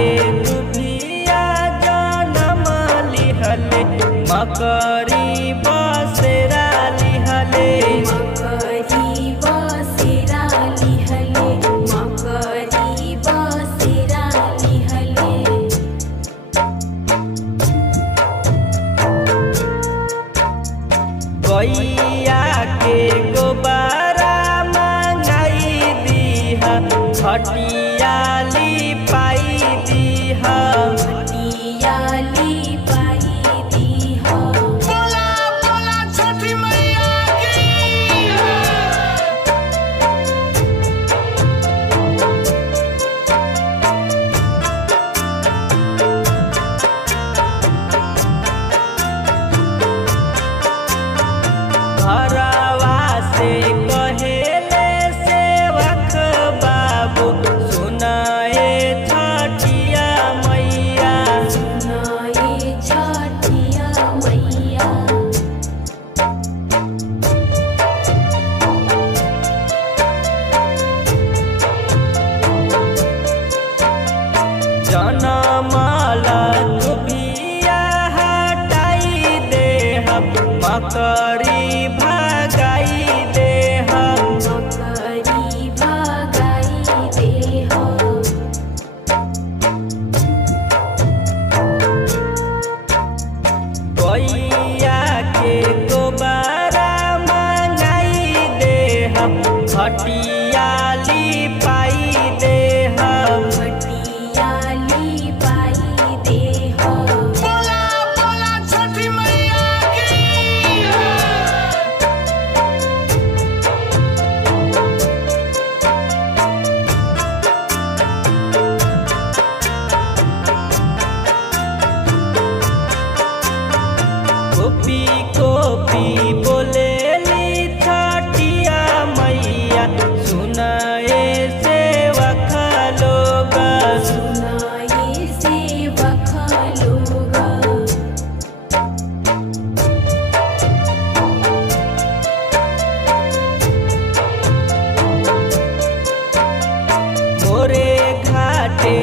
के दुभिया जनम लिहले मकरी बसेरा लिहले मकरी बसेरा लिहले मकरी बसेरा लिहले गैया के गोबरा मंगाई दीहा हटियाली पाई दीहा हटियाली पाई दीहा बोला बोला छठी मैया की। घरवा से कहेले सेवक बाबू सुनाए छठिया मैया सुनाए छठिया मैया जनमला दुभिया हटाई देहब मकरी भगाई देहब मकरी भगाई देहा गैया के गोबरा मंगाई देहब हटियाली पाई देहब हटियाली पाई देहा बोला बोला छठी मैया की। गोपी गोपी बोलेली छठिया मैया सुनाए सेवक लोग सुनाए सेवक लोग मोरे घाटे